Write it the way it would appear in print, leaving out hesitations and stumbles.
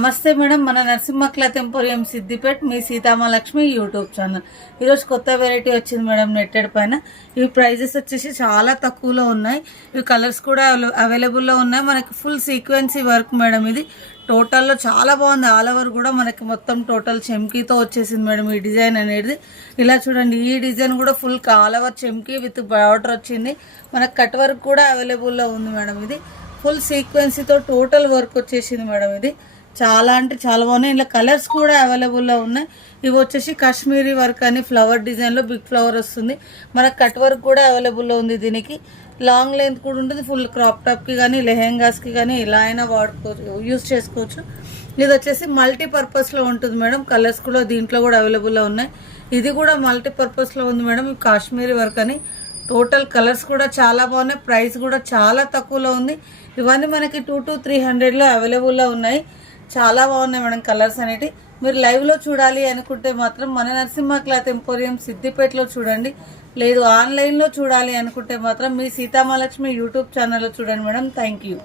నమస్తే మేడం, మన Narasimha cloth emporium Siddipet, మీ Sitamahalakshmi YouTube channel. ఈరోజు కొత్త వెరైటీ వచ్చింది మేడం నెట్టెడ్ పైన. ఇవి ప్రైజెస్ వచ్చేసి చాలా తక్కువలో ఉన్నాయి. ఇవి కలర్స్ కూడా అవైలబుల్లో ఉన్నాయి. మనకి ఫుల్ సీక్వెన్సీ వర్క్ మేడం. ఇది టోటల్లో చాలా బాగుంది. ఆల్ ఓవర్ కూడా మనకి మొత్తం టోటల్ చెమ్కీతో వచ్చేసింది మేడం ఈ డిజైన్ అనేది. ఇలా చూడండి, ఈ డిజైన్ కూడా ఫుల్ ఆల్ ఓవర్ చెమ్కీ విత్ బార్డర్ వచ్చింది. మనకి కట్ వర్క్ కూడా అవైలబుల్లో ఉంది మేడం. ఇది ఫుల్ సీక్వెన్సీతో టోటల్ వర్క్ వచ్చేసింది మేడం. ఇది చాలా అంటే చాలా బాగున్నాయి. ఇలా కలర్స్ కూడా అవైలబుల్లో ఉన్నాయి. ఇవి వచ్చేసి కాశ్మీరీ వర్క్ అని ఫ్లవర్ డిజైన్లో బిగ్ ఫ్లవర్ వస్తుంది. మనకు కట్ వర్క్ కూడా అవైలబుల్లో ఉంది. దీనికి లాంగ్ లెంత్ కూడా ఉంటుంది. ఫుల్ క్రాప్ టాప్కి కానీ లెహెంగాస్కి కానీ ఇలా అయినా వాడుకోవచ్చు, యూజ్ చేసుకోవచ్చు. ఇది వచ్చేసి మల్టీపర్పస్లో ఉంటుంది మేడం. కలర్స్ కూడా దీంట్లో కూడా అవైలబుల్లో ఉన్నాయి. ఇది కూడా మల్టీపర్పస్లో ఉంది మేడం. ఈ కాశ్మీరీ వర్క్ అని టోటల్ కలర్స్ కూడా చాలా బాగున్నాయి. ప్రైస్ కూడా చాలా తక్కువలో ఉంది. ఇవన్నీ మనకి 200 to 300లో అవైలబుల్లో ఉన్నాయి. చాలా బాగున్నాయి మేడం కలర్స్ అనేవి. మీరు లైవ్లో చూడాలి అనుకుంటే మాత్రం మన నరసింహ క్లాత్ ఎంపోరియం సిద్దిపేటలో చూడండి. లేదు ఆన్లైన్లో చూడాలి అనుకుంటే మాత్రం మీ సీతామహాలక్ష్మి యూట్యూబ్ ఛానల్లో చూడండి మేడం. Thank you.